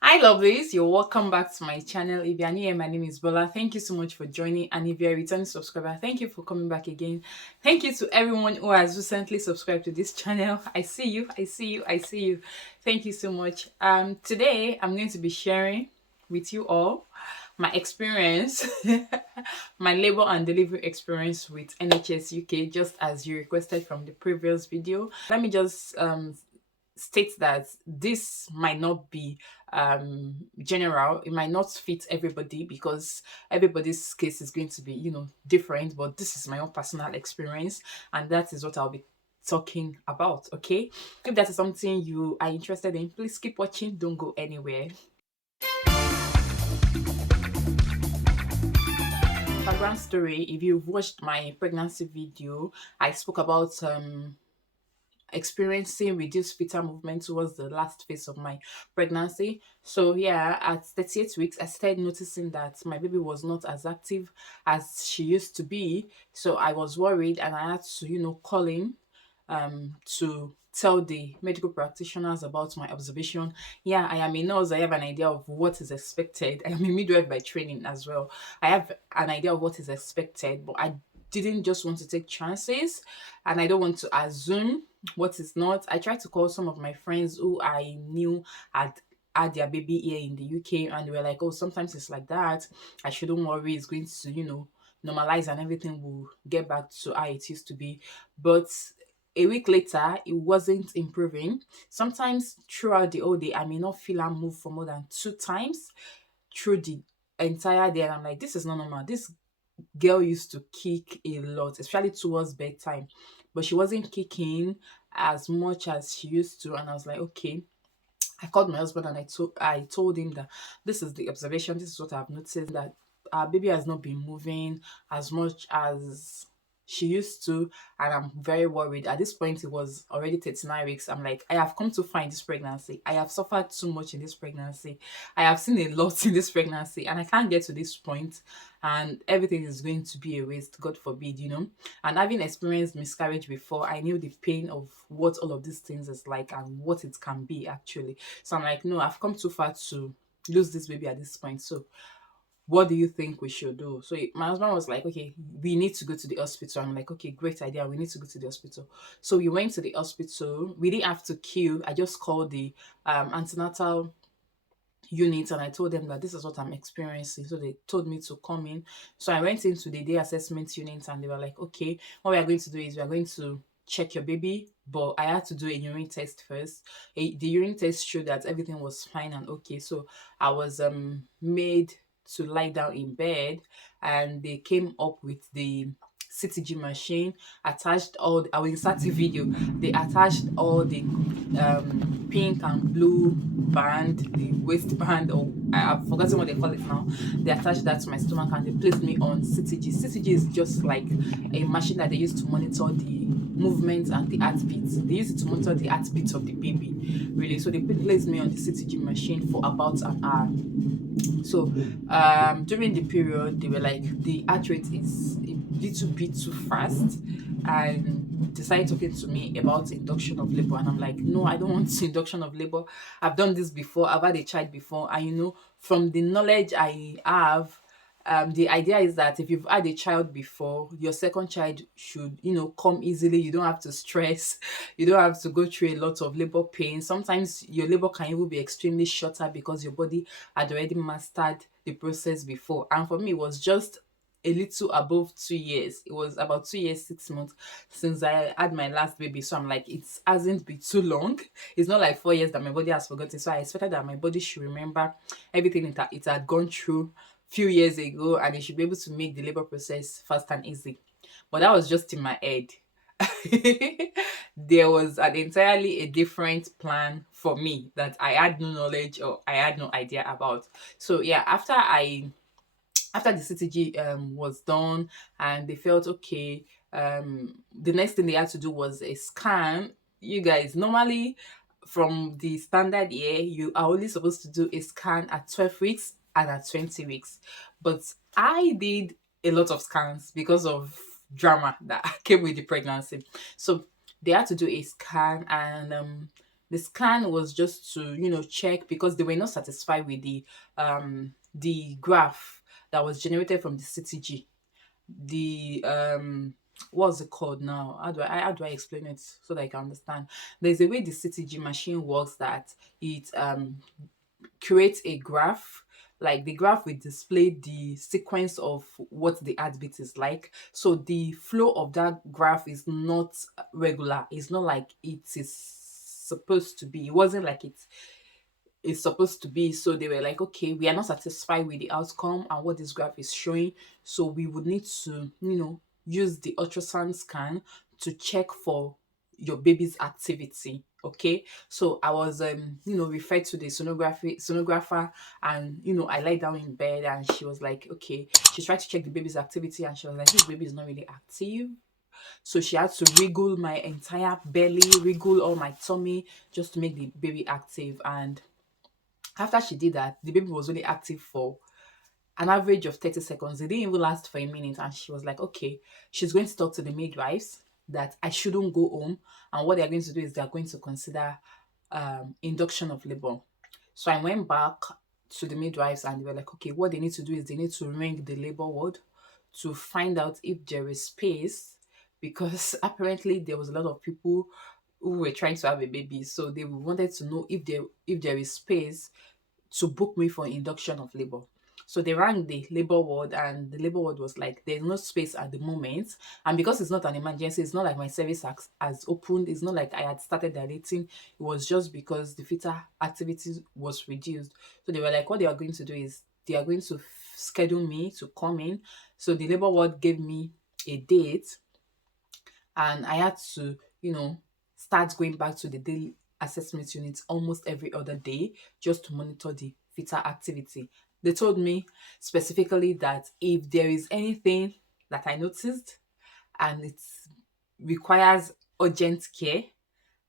Hi lovelies, you're welcome back to my channel. If you're new here, my name is Bola. Thank you so much for joining, and if you're a returning subscriber, thank you for coming back again. Thank you to everyone who has recently subscribed to this channel. I see you, I see you, I see you. Thank you so much. Today I'm going to be sharing with you all my experience, my labor and delivery experience with NHS UK, just as you requested from the previous video. Let me just states that this might not be general. It might not fit everybody because everybody's case is going to be different, but this is my own personal experience, and that is what I'll be talking about. Okay, if that is something you are interested in, please keep watching, don't go anywhere. Background story: if you've watched my pregnancy video, I spoke about experiencing reduced fetal movement towards the last phase of my pregnancy. So yeah, at 38 weeks, I started noticing that my baby was not as active as she used to be. So I was worried, and I had to, call in to tell the medical practitioners about my observation. Yeah, I am a nurse. I have an idea of what is expected. I am a midwife by training as well. I have an idea of what is expected, but I didn't just want to take chances, and I don't want to assume what is not. I tried to call some of my friends who I knew had their baby here in the UK, and they were like, oh, sometimes it's like that. I shouldn't worry, it's going to, normalize, and everything will get back to how it used to be. But a week later, it wasn't improving. Sometimes throughout the whole day, I may not feel her move for more than two times through the entire day. And I'm like, this is not normal. This girl used to kick a lot, especially towards bedtime, but she wasn't kicking as much as she used to. And I was like, okay. I called my husband and I told him that this is the observation, this is what I've noticed, that our baby has not been moving as much as she used to, and I'm very worried. At this point, it was already 39 weeks. I'm like, I have come too far in this pregnancy. I have suffered too much in this pregnancy. I have seen a lot in this pregnancy, and I can't get to this point, and everything is going to be a waste, God forbid, And having experienced miscarriage before, I knew the pain of what all of these things is like and what it can be actually. So I'm like, no, I've come too far to lose this baby at this point. So what do you think we should do? So my husband was like, okay, we need to go to the hospital. I'm like, okay, great idea. We need to go to the hospital. So we went to the hospital. We didn't have to queue. I just called the antenatal unit, and I told them that this is what I'm experiencing. So they told me to come in. So I went into the day assessment unit, and they were like, okay, what we are going to do is we are going to check your baby, but I had to do a urine test first. The urine test showed that everything was fine and okay. So I was made to lie down in bed, and they came up with the CTG machine, attached all I will insert the video. They attached all the pink and blue band, the waistband, or I've forgotten what they call it now. They attached that to my stomach, and they placed me on CTG. CTG is just like a machine that they use to monitor the movements and the heartbeats. They use it to monitor the heartbeats of the baby, really. So they placed me on the CTG machine for about an hour. So during the period, they were like, the heart rate is a little bit too fast, and decided talking to me about induction of labor. And I'm like, no, I don't want induction of labor. I've done this before. I've had a child before, and from the knowledge I have, the idea is that if you've had a child before, your second child should, come easily. You don't have to stress. You don't have to go through a lot of labor pain. Sometimes your labor can even be extremely shorter because your body had already mastered the process before. And for me, it was just a little above 2 years. It was about 2 years, 6 months since I had my last baby. So I'm like, it hasn't been too long. It's not like 4 years that my body has forgotten. So I expected that my body should remember everything it had gone through few years ago, and it should be able to make the labor process fast and easy. But that was just in my head. There was an entirely a different plan for me that I had no knowledge or I had no idea about. So yeah, after the CTG was done and they felt okay, the next thing they had to do was a scan. You guys, normally from the standard year, you are only supposed to do a scan at 12 weeks and at 20 weeks. But I did a lot of scans because of drama that came with the pregnancy. So they had to do a scan, and The scan was just to, check because they were not satisfied with the graph that was generated from the CTG. The what's it called now? How do I explain it so that I can understand? There's a way the CTG machine works that it create a graph. Like the graph will display the sequence of what the heartbeat is like. So the flow of that graph is not regular. It's not like it is supposed to be. It wasn't like it's supposed to be. So they were like, okay, we are not satisfied with the outcome and what this graph is showing. So we would need to, use the ultrasound scan to check for your baby's activity. Okay. So I was referred to the sonographer, and I lay down in bed and she was like, okay, she tried to check the baby's activity and she was like, this baby is not really active. So she had to wriggle my entire belly, wriggle all my tummy just to make the baby active. And after she did that, the baby was really active for an average of 30 seconds. It didn't even last for a minute. And she was like, okay, she's going to talk to the midwives that I shouldn't go home. And what they're going to do is they're going to consider induction of labor. So I went back to the midwives and they were like, okay, what they need to do is they need to ring the labor ward to find out if there is space, because apparently there was a lot of people who were trying to have a baby. So they wanted to know if there is space to book me for induction of labor. So they rang the labor ward and the labor ward was like, there's no space at the moment. And because it's not an emergency, it's not like my service has opened. It's not like I had started dilating. It was just because the fetal activity was reduced. So they were like, what they are going to do is they are going to schedule me to come in. So the labor ward gave me a date and I had to, start going back to the daily assessment unit almost every other day just to monitor the fetal activity. They told me specifically that if there is anything that I noticed and it requires urgent care,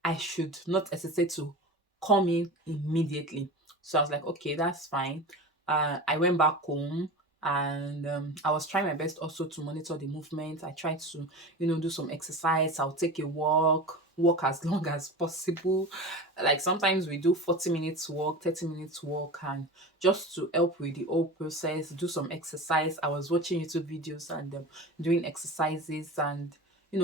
I should not hesitate to come in immediately. So I was like, okay, that's fine. I went back home and I was trying my best also to monitor the movement. I tried to, do some exercise. I'll take a walk as long as possible. Like sometimes we do 40 minutes walk, 30 minutes walk, and just to help with the whole process, do some exercise. I was watching YouTube videos and doing exercises and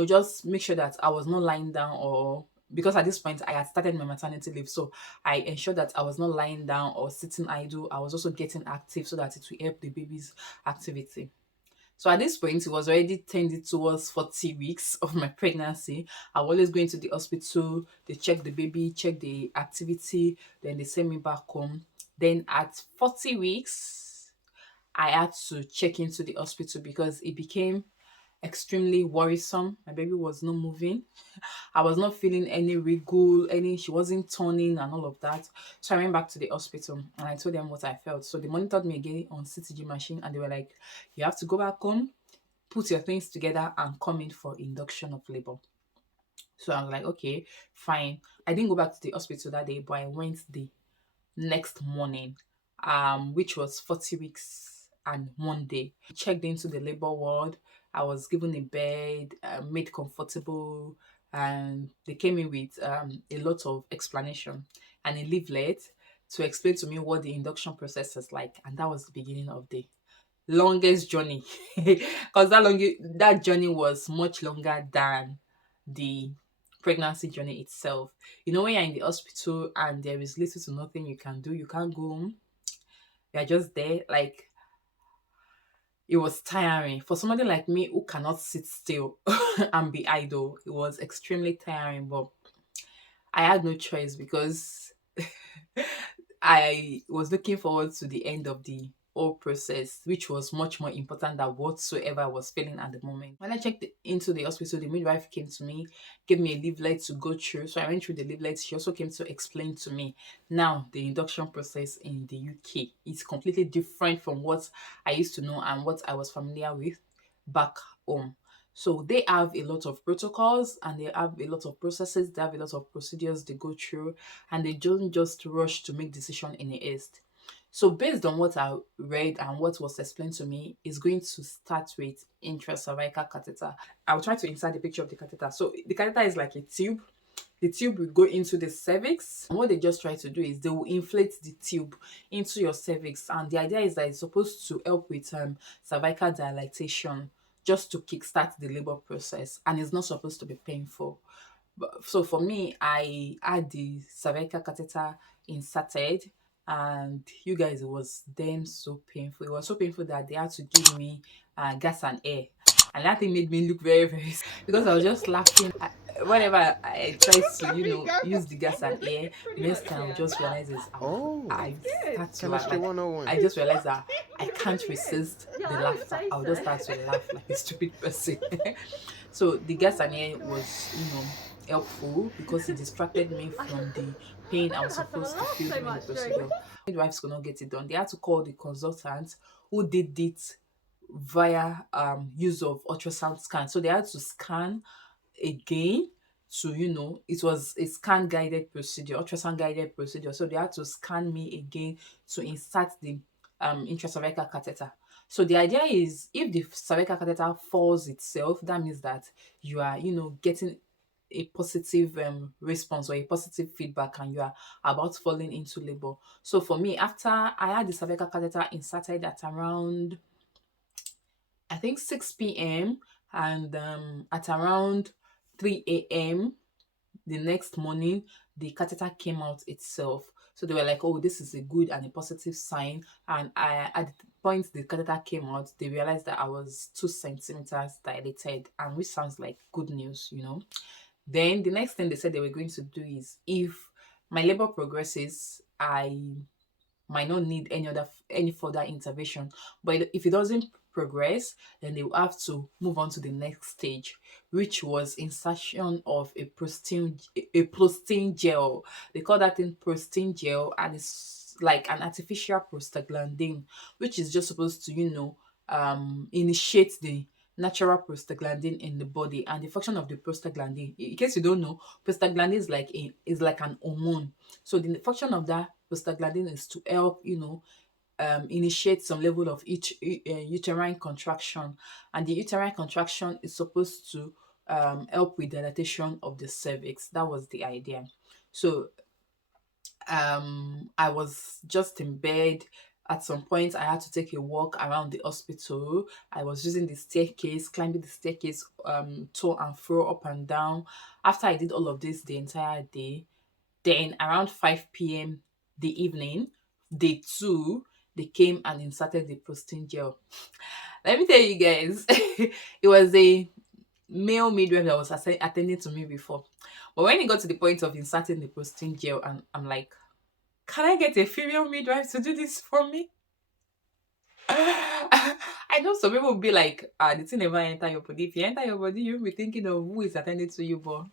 just make sure that I was not lying down, or because at this point I had started my maternity leave. So I ensured that I was not lying down or sitting idle. I was also getting active so that it will help the baby's activity. So at this point, it was already tending towards 40 weeks of my pregnancy. I was always going to the hospital, they check the baby, check the activity, then they send me back home. Then at 40 weeks, I had to check into the hospital because it became extremely worrisome. My baby was not moving. I was not feeling any wriggle, she wasn't turning and all of that. So I went back to the hospital and I told them what I felt. So they monitored me again on CTG machine and they were like, you have to go back home, put your things together and come in for induction of labor. So I was like, okay, fine. I didn't go back to the hospital that day, but I went the next morning, which was 40 weeks and 1 day. Checked into the labor ward. I was given a bed, made comfortable, and they came in with a lot of explanation and a leaflet to explain to me what the induction process is like. And that was the beginning of the longest journey because that journey was much longer than the pregnancy journey itself. When you're in the hospital and there is little to nothing you can do, you can't go home, you're just there. Like, it was tiring for somebody like me who cannot sit still and be idle. It was extremely tiring, but I had no choice because I was looking forward to the end of the whole process, which was much more important than whatsoever I was feeling at the moment. When I checked into the hospital, the midwife came to me, gave me a leaflet to go through. So I went through the leaflet. She also came to explain to me now the induction process in the UK is completely different from what I used to know and what I was familiar with back home. So they have a lot of protocols and they have a lot of processes, they have a lot of procedures they go through, and they don't just rush to make decision in a haste. So based on what I read and what was explained to me, is going to start with intracervical catheter. I'll try to insert the picture of the catheter. So the catheter is like a tube. the tube will go into the cervix. And what they just try to do is they will inflate the tube into your cervix. And the idea is that it's supposed to help with cervical dilatation, just to kickstart the labor process. And it's not supposed to be painful. So for me, I had the cervical catheter inserted, and you guys, it was then so painful. It was so painful that they had to give me gas and air, and that thing made me look very very because I was just laughing. Whenever I tried to use the gas and air, the next time I would just realize is Oh, I start to laugh. chemistry Like, 101. I just realized that I can't resist the laughter. I'll just start to laugh like a stupid person. So the gas and air was, helpful because it distracted me from the pain I was supposed to feel during the procedure. Midwives could not get it done. They had to call the consultant who did it via use of ultrasound scan. So they had to scan again to, it was a scan guided procedure, ultrasound guided procedure. So they had to scan me again to insert the intracervical catheter. So the idea is if the cervical catheter falls itself, that means that you are, getting a positive response or a positive feedback, and you are about falling into labor. So for me, after I had the cervical catheter inserted at around, I think, 6 p.m., and at around 3 a.m. the next morning, the catheter came out itself. So they were like, oh, this is a good and a positive sign. And at the point the catheter came out, they realized that I was 2 centimeters dilated, and which sounds like good news. Then the next thing they said they were going to do is, if my labor progresses, I might not need any further intervention. But if it doesn't progress, then they will have to move on to the next stage, which was insertion of a prostin gel. They call that thing prostin gel, and it's like an artificial prostaglandin, which is just supposed to, initiate the natural prostaglandin in the body. And the function of the prostaglandin, in case you don't know, prostaglandin is like an hormone. So the function of that prostaglandin is to help, initiate some level of each uterine contraction, and the uterine contraction is supposed to help with dilatation of the cervix. That was the idea. So I was just in bed. At some point, I had to take a walk around the hospital. I was using the staircase, climbing the staircase, to and fro, up and down. After I did all of this the entire day, then around 5 p.m. the evening, day two, they came and inserted the prostin gel. Let me tell you guys, it was a male midwife that was attending to me before. But when it got to the point of inserting the prostin gel, and I'm like, can I get a female midwife to do this for me? I know some people will be like, the thing never enter your body. If you enter your body, you'll be thinking of who is attending to you. But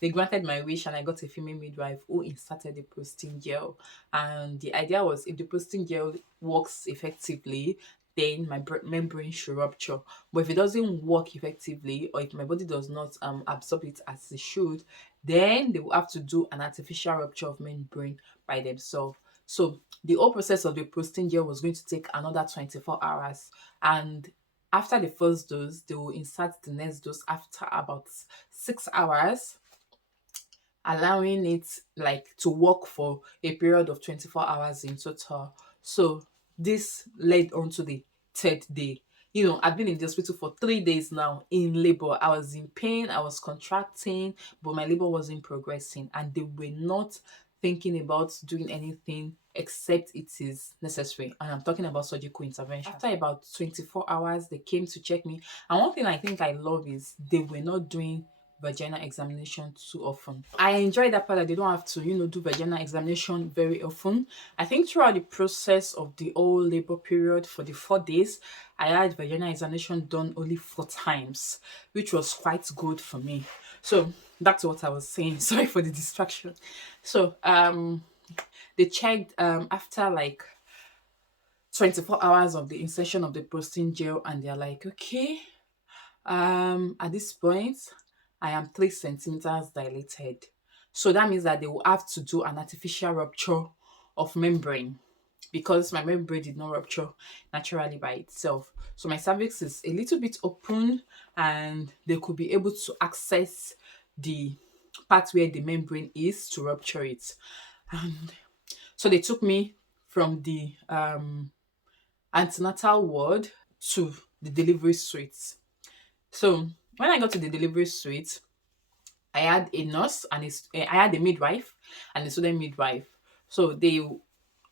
they granted my wish, and I got a female midwife who inserted the prostin gel. And the idea was, if the prostin gel works effectively, then my membrane should rupture. But if it doesn't work effectively, or if my body does not absorb it as it should, then they will have to do an artificial rupture of membrane by themselves. So the whole process of the prostin gel was going to take another 24 hours. And after the first dose, they will insert the next dose after about 6 hours, allowing it like to work for a period of 24 hours in total. So this led on to the third day. I've been in the hospital for 3 days now in labor. I was in pain, I was contracting, but my labor wasn't progressing, and they were not thinking about doing anything except it is necessary. And I'm talking about surgical intervention. After about 24 hours, they came to check me. And one thing I think I love is they were not doing vaginal examination too often. I enjoy that part that they don't have to, do vaginal examination very often. I think throughout the process of the whole labor period for the 4 days, I had vaginal examination done only 4 times, which was quite good for me. So back to what I was saying. Sorry for the distraction. So they checked after like 24 hours of the insertion of the prostin gel, and they're like, okay, at this point, I am 3 centimeters dilated. So that means that they will have to do an artificial rupture of membrane, because my membrane did not rupture naturally by itself. So my cervix is a little bit open, and they could be able to access the part where the membrane is to rupture it. And so they took me from the antenatal ward to the delivery suite. So when I got to the delivery suite, I had a nurse and I had a midwife and a student midwife. So they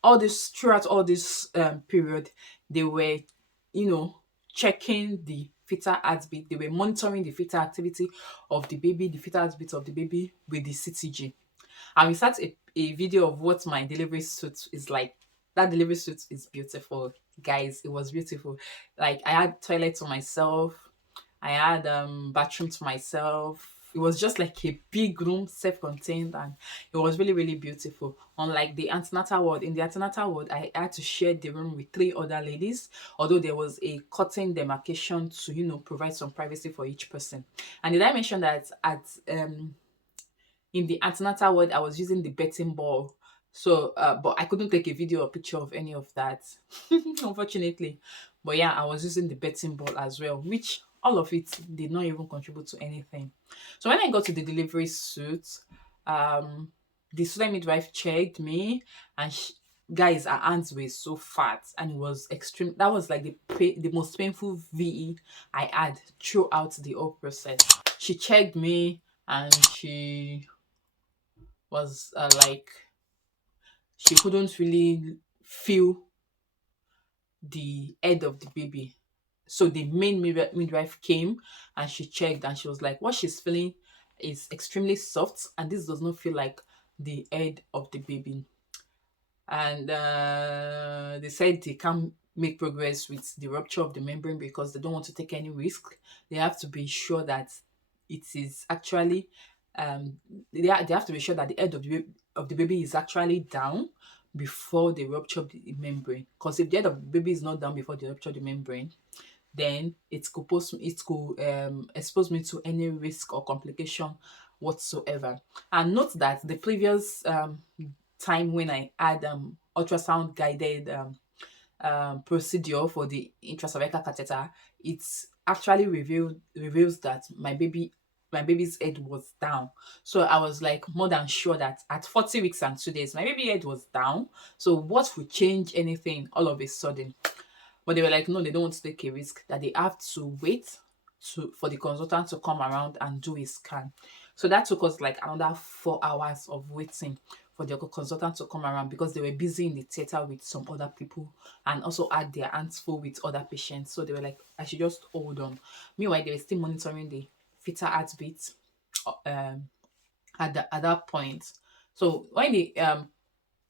all this throughout all this period, they were, you know, checking the fetal heartbeat. They were monitoring the fetal activity of the baby, the fetal heartbeat of the baby with the CTG. And we start a video of what my delivery suit is like. That delivery suit is beautiful, guys. It was beautiful. Like I had toilet to myself. I had bathroom to myself. It was just like a big room, self-contained, and it was really, really beautiful. Unlike the antenatal ward, in the antenatal ward, I had to share the room with three other ladies, although there was a curtain demarcation to, provide some privacy for each person. And did I mention that at in the antenatal ward, I was using the betting ball. So, but I couldn't take a video or picture of any of that, unfortunately. But yeah, I was using the betting ball as well, which all of it did not even contribute to anything. So when I got to the delivery suit, um, the student midwife checked me, and guys, her hands were so fat, and it was extreme. That was like the most painful VE I had throughout the whole process. She checked me, and she was like she couldn't really feel the head of the baby. So the main midwife came and she checked and she was like, what she's feeling is extremely soft and this does not feel like the head of the baby. And they said they can't make progress with the rupture of the membrane because they don't want to take any risk. They have to be sure that it is actually um they have to be sure that the head of the baby is actually down before they rupture the membrane. Because if the head of the baby is not down before they rupture the membrane, then it could expose me to any risk or complication whatsoever. And note that the previous time when I had ultrasound guided procedure for the intracervical catheter, it actually reveals that my baby's head was down. So I was like more than sure that at 40 weeks and 2 days, my baby head was down. So what would change anything all of a sudden? But they were like, no, they don't want to take a risk, that they have to wait for the consultant to come around and do a scan. So that took us like another 4 hours of waiting for the consultant to come around because they were busy in the theater with some other people and also had their hands full with other patients. So they were like, I should just hold on. Meanwhile, they were still monitoring the fetal heartbeat at that point. So when the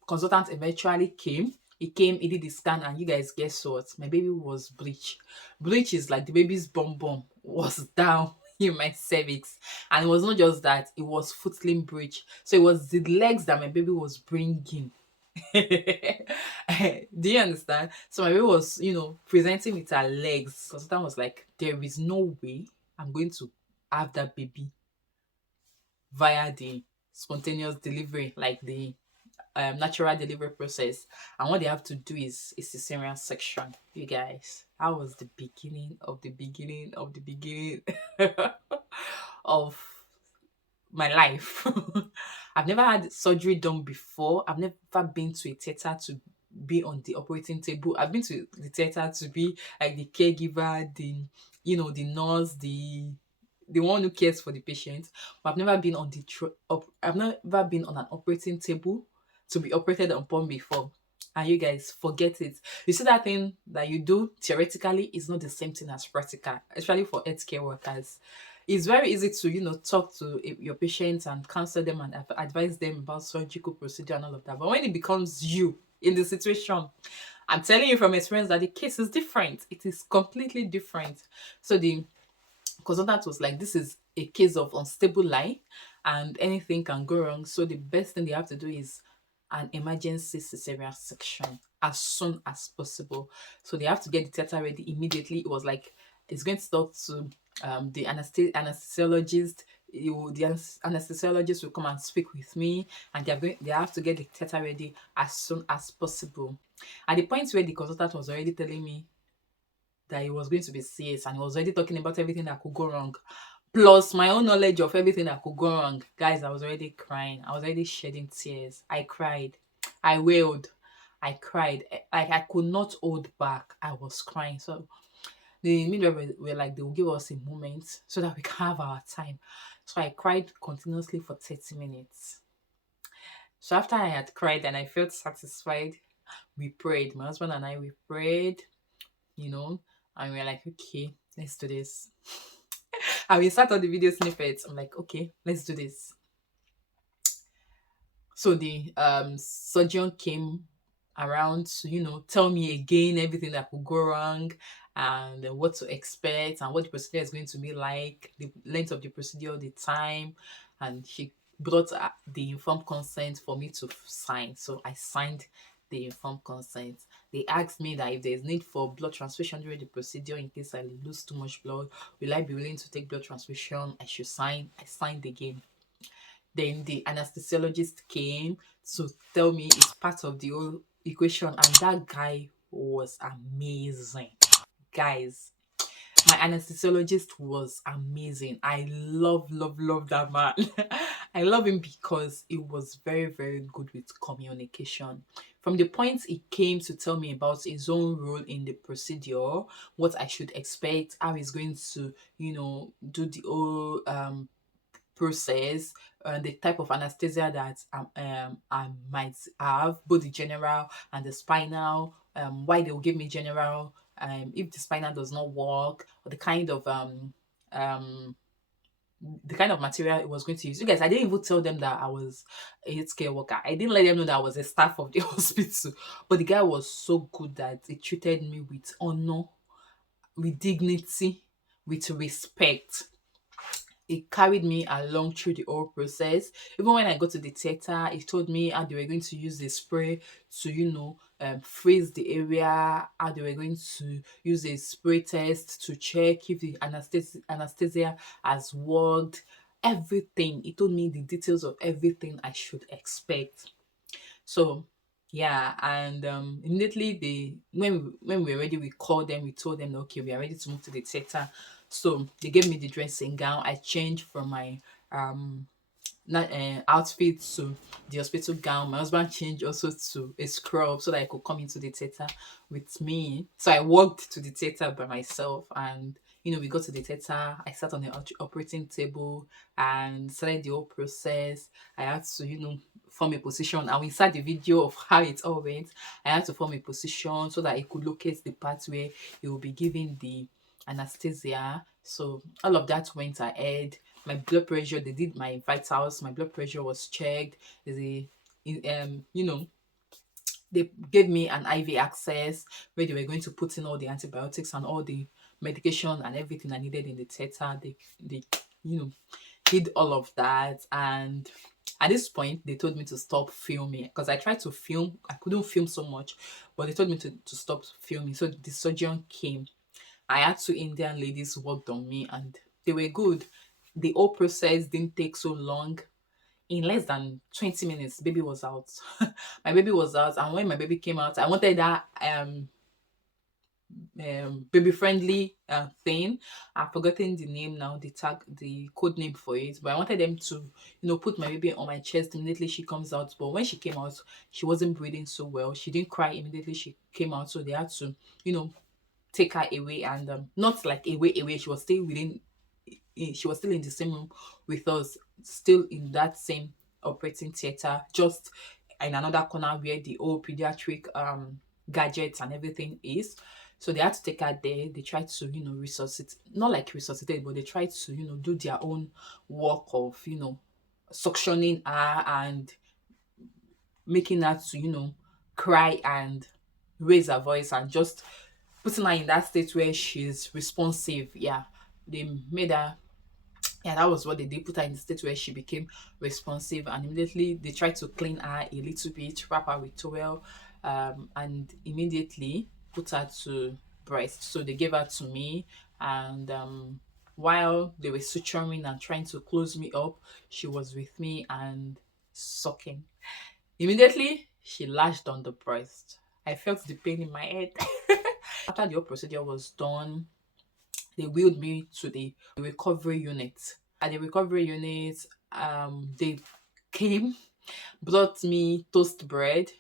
consultant eventually came. He came, he did the scan, and you guys guess what? My baby was breech. Breech is like the baby's bum bum was down in my cervix. And it was not just that, it was footling breech. So it was the legs that my baby was bringing. Do you understand? So my baby was, presenting with her legs. Consultant was like, there is no way I'm going to have that baby via the spontaneous delivery, like the natural delivery process, and what they have to do is a cesarean section. You guys, that was the beginning of the beginning of the beginning of my life. I've never had surgery done before. I've never been to a theater to be on the operating table. I've been to the theater to be like the caregiver, the nurse, the one who cares for the patient. But I've never been on I've never been on an operating table to be operated upon before. And you guys, forget it. You see, that thing that you do theoretically is not the same thing as practical, especially for healthcare workers. It's very easy to, talk to your patients and counsel them and advise them about surgical procedure and all of that. But when it becomes you in the situation, I'm telling you from experience that the case is different. It is completely different. So the consultant was like, this is a case of unstable line and anything can go wrong. So the best thing they have to do is an emergency cesarean section as soon as possible. So they have to get the theater ready immediately. It was like, it's going to talk to the anesthesiologist. The anesthesiologist will come and speak with me, and they have to get the theater ready as soon as possible. At the point where the consultant was already telling me that it was going to be serious and he was already talking about everything that could go wrong, plus my own knowledge of everything that could go wrong. Guys, I was already crying. I was already shedding tears. I cried. I wailed. I cried. Like I could not hold back. I was crying. So the midwife were like, they will give us a moment so that we can have our time. So I cried continuously for 30 minutes. So after I had cried and I felt satisfied, we prayed. My husband and I, we prayed, you know, and we were like, okay, let's do this. And we start on the video snippets. I'm like, okay, let's do this. So the surgeon came around to, tell me again everything that could go wrong and what to expect and what the procedure is going to be like, the length of the procedure, the time. And she brought the informed consent for me to sign. So I signed the informed consent. They asked me that if there's need for blood transfusion during the procedure in case I lose too much blood, will I be willing to take blood transfusion? I should sign. I signed again. Then the anesthesiologist came to tell me it's part of the whole equation, and that guy was amazing. Guys, my anesthesiologist was amazing. I love that man. I love him because he was very, very good with communication. From the point he came to tell me about his own role in the procedure, what I should expect, how he's going to, do the whole process, the type of anesthesia that I might have, both the general and the spinal, why they will give me general, if the spinal does not work, or um, the kind of material it was going to use. You guys, I didn't even tell them that I was a healthcare worker. I didn't let them know that I was a staff of the hospital. But the guy was so good that he treated me with honor, with dignity, with respect. It carried me along through the whole process. Even when I got to the theater, it told me how they were going to use the spray to, freeze the area, how they were going to use a spray test to check if the anesthesia has worked. Everything. It told me the details of everything I should expect. So yeah, and immediately when we were ready, we called them, we told them, okay, we are ready to move to the theater. So they gave me the dressing gown. I changed from my um outfit to the hospital gown. My husband changed also to a scrub so that I could come into the theater with me. So I walked to the theater by myself, and we got to the theater. I sat on the operating table and started the whole process. I had to, form a position, and we saw the video of how it all went. I had to form a position so that I could locate the part where he will be giving the anesthesia. So all of that went ahead. My blood pressure, they did my vitals, my blood pressure was checked. They they gave me an IV access where they were going to put in all the antibiotics and all the medication and everything I needed in the theater. They you know did all of that, and at this point they told me to stop filming because I tried to film. I couldn't film so much, but they told me to stop filming. So the surgeon came. I had two Indian ladies who worked on me, and they were good. The whole process didn't take so long. In less than 20 minutes, baby was out. My baby was out, and when my baby came out, I wanted that baby friendly thing. I've forgotten the name now, the code name for it, but I wanted them to put my baby on my chest immediately she comes out. But when she came out, she wasn't breathing so well. She didn't cry immediately she came out, so they had to you know take her away, and not like away. She was still she was still in the same room with us, still in that same operating theater, just in another corner where the old pediatric gadgets and everything is. So they had to take her there. They tried to resuscitate, not like resuscitate, but they tried to do their own work of suctioning her and making her to cry and raise her voice, and just putting her in that state where she's responsive. Yeah, they made her. Yeah, that was what they did. Put her in the state where she became responsive, and immediately they tried to clean her a little bit, wrap her with towel, and immediately put her to breast. So they gave her to me, and while they were suturing and trying to close me up, she was with me and sucking. Immediately, she lashed on the breast. I felt the pain in my head. After the whole procedure was done, They wheeled me to the recovery unit. At the recovery unit, they came, brought me toast bread,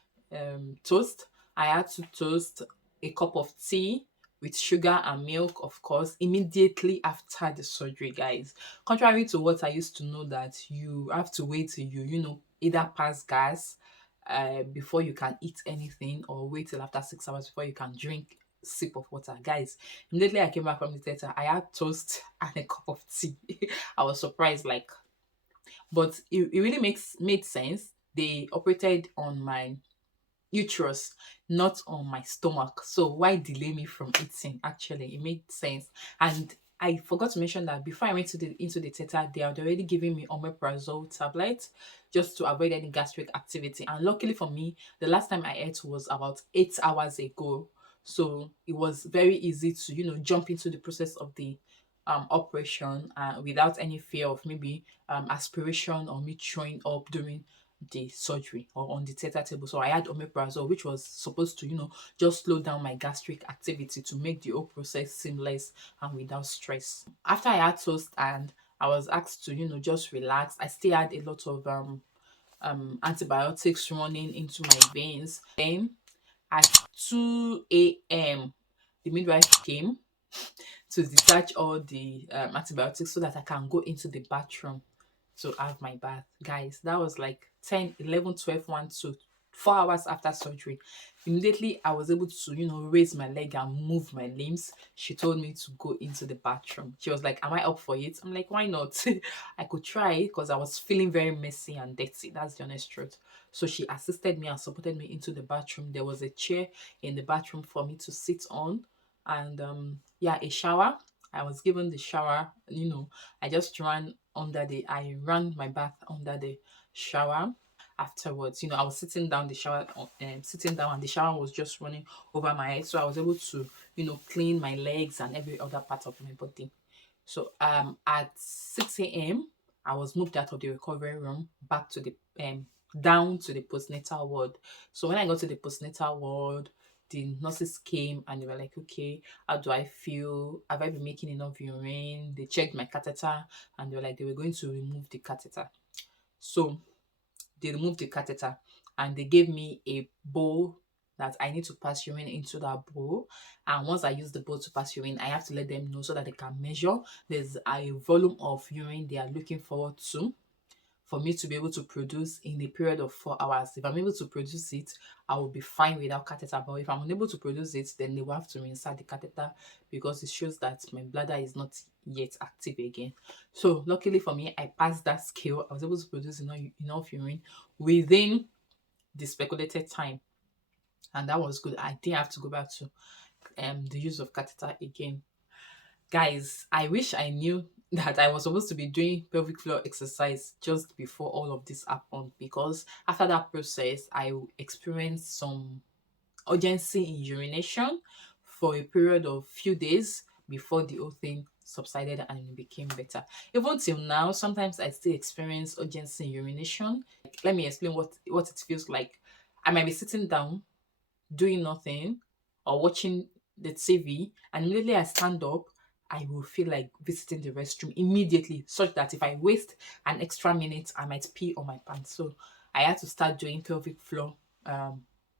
toast. I had to toast a cup of tea with sugar and milk, of course, immediately after the surgery, guys. Contrary to what I used to know, that you have to wait till either pass gas before you can eat anything, or wait till after 6 hours before you can drink sip of water. Guys, immediately I came back from the theater, I had toast and a cup of tea. I was surprised, like, but it really made sense. They operated on my uterus, not on my stomach. So why delay me from eating? Actually, it made sense. And I forgot to mention that before I went into the theater, they had already given me omeprazole tablets just to avoid any gastric activity. And luckily for me, the last time I ate was about 8 hours ago. So it was very easy to, jump into the process of the operation without any fear of maybe aspiration or me throwing up during the surgery or on the theater table. So I had omeprazole, which was supposed to, just slow down my gastric activity to make the whole process seamless and without stress. After I had toast and I was asked to, just relax, I still had a lot of antibiotics running into my veins. Then at 2 a.m., the midwife came to detach all the antibiotics so that I can go into the bathroom to have my bath. Guys, that was like 10, 11, 12, 1 to 4 hours after surgery. Immediately, I was able to, raise my leg and move my limbs. She told me to go into the bathroom. She was like, am I up for it? I'm like, why not? I could try because I was feeling very messy and dirty. That's the honest truth. So she assisted me and supported me into the bathroom. There was a chair in the bathroom for me to sit on. And yeah, a shower. I was given the shower, I ran my bath under the shower. Afterwards, I was sitting down, and the shower was just running over my head. So I was able to, clean my legs and every other part of my body. So at 6 a.m., I was moved out of the recovery room back to the down to the postnatal ward. So when I got to the postnatal ward, the nurses came and they were like, okay, how do I feel? Have I been making enough urine? They checked my catheter and they were like, they were going to remove the catheter. So they removed the catheter and they gave me a bowl that I need to pass urine into that bowl. And once I use the bowl to pass urine, I have to let them know so that they can measure. There's a volume of urine they are looking forward to for me to be able to produce in a period of 4 hours. If I'm able to produce it, I will be fine without catheter. But if I'm unable to produce it, then they will have to reinsert the catheter because it shows that my bladder is not yet active again. So luckily for me, I passed that scale. I was able to produce enough urine within the speculated time. And that was good. I didn't have to go back to the use of catheter again. Guys, I wish I knew that I was supposed to be doing pelvic floor exercise just before all of this happened, because after that process, I experienced some urgency in urination for a period of few days before the whole thing subsided and it became better. Even till now, sometimes I still experience urgency in urination. Let me explain what it feels like. I might be sitting down doing nothing or watching the TV, and immediately I stand up, I will feel like visiting the restroom immediately, such that if I waste an extra minute, I might pee on my pants. So I had to start doing pelvic floor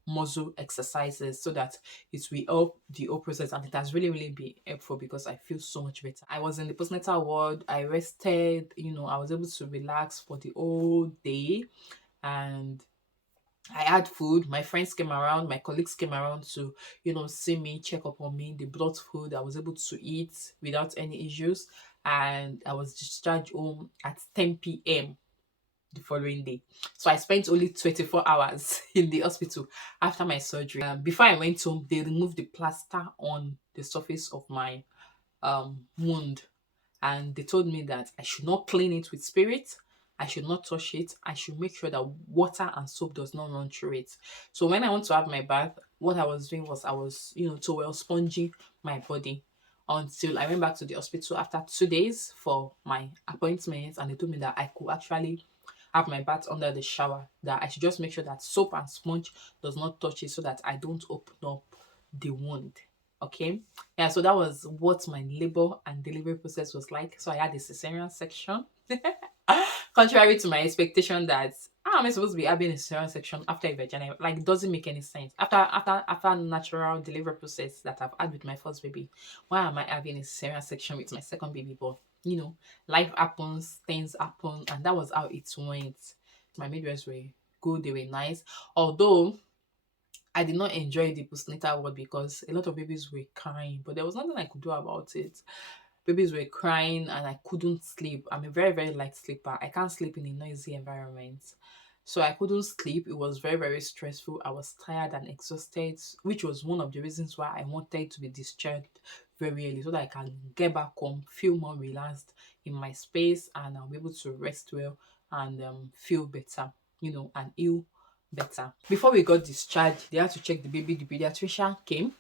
muscle exercises so that it will help the whole process, and it has really, really been helpful because I feel so much better. I was in the postnatal ward, I rested, I was able to relax for the whole day, and I had food. My friends came around, my colleagues came around to, see me, check up on me. They brought food. I was able to eat without any issues. And I was discharged home at 10 p.m. the following day. So I spent only 24 hours in the hospital after my surgery. Before I went home, they removed the plaster on the surface of my wound, and they told me that I should not clean it with spirit. I should not touch it. I should make sure that water and soap does not run through it. So when I want to have my bath, what I was doing was I was, towel sponging my body until I went back to the hospital after 2 days for my appointment, and they told me that I could actually have my bath under the shower, that I should just make sure that soap and sponge does not touch it so that I don't open up the wound. Okay. Yeah, so that was what my labor and delivery process was like. So I had a cesarean section. Contrary to my expectation that how am I supposed to be having a cesarean section after a vagina? Like it doesn't make any sense. After natural delivery process that I've had with my first baby, why am I having a cesarean section with my second baby? But life happens, things happen, and that was how it went. My midwives were good, they were nice. Although I did not enjoy the postnatal ward because a lot of babies were crying, but there was nothing I could do about it. Babies were crying and I couldn't sleep. I'm a very, very light sleeper. I can't sleep in a noisy environment. So I couldn't sleep. It was very, very stressful. I was tired and exhausted, which was one of the reasons why I wanted to be discharged very early so that I can get back home, feel more relaxed in my space, and I'll be able to rest well and feel better, and heal better. Before we got discharged, they had to check the baby. The pediatrician came,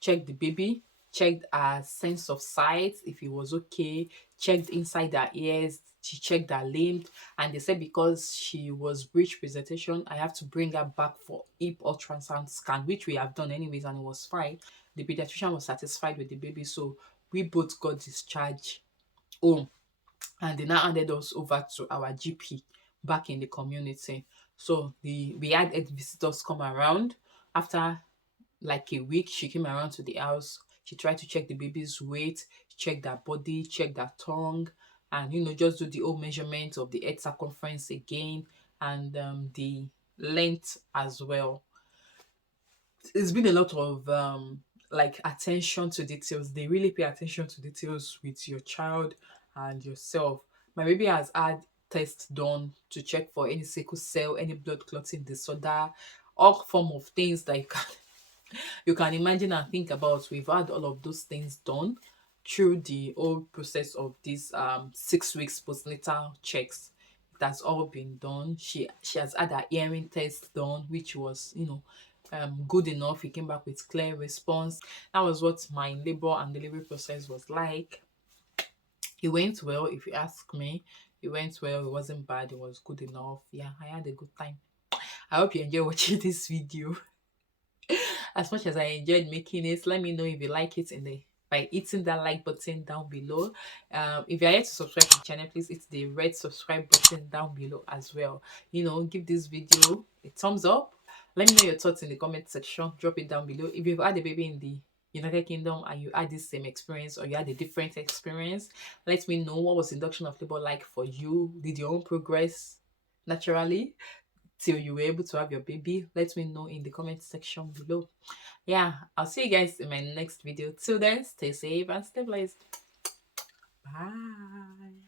checked the baby, checked her sense of sight, if it was okay, checked inside her ears, she checked her limbs, and they said because she was breech presentation, I have to bring her back for hip ultrasound scan, which we have done anyways, and it was fine. The pediatrician was satisfied with the baby, so we both got discharged home, and they now handed us over to our GP back in the community. So we had eight visitors come around. After like a week, she came around to the house. She tried to check the baby's weight, check their body, check their tongue, and just do the whole measurement of the head circumference again, and the length as well. It's been a lot of like attention to details. They really pay attention to details with your child and yourself. My baby has had tests done to check for any sickle cell, any blood clotting disorder, all form of things that you can imagine and think about. We've had all of those things done through the whole process of these 6 weeks postnatal checks. It has all been done. She has had her hearing test done, which was good enough. He came back with clear response. That was what my labor and delivery process was like. It went well, if you ask me. It went well. It wasn't bad. It was good enough. Yeah, I had a good time. I hope you enjoy watching this video as much as I enjoyed making it. Let me know if you like it by hitting that like button down below. If you're yet to subscribe to the channel, please hit the red subscribe button down below as well. Give this video a thumbs up. Let me know your thoughts in the comment section. Drop it down below. If you've had a baby in the United Kingdom and you had this same experience or you had a different experience, let me know. What was induction of labor like for you? Did your own progress naturally till you were able to have your baby? Let me know in the comment section below. Yeah, I'll see you guys in my next video. Till then, stay safe and stay blessed. Bye.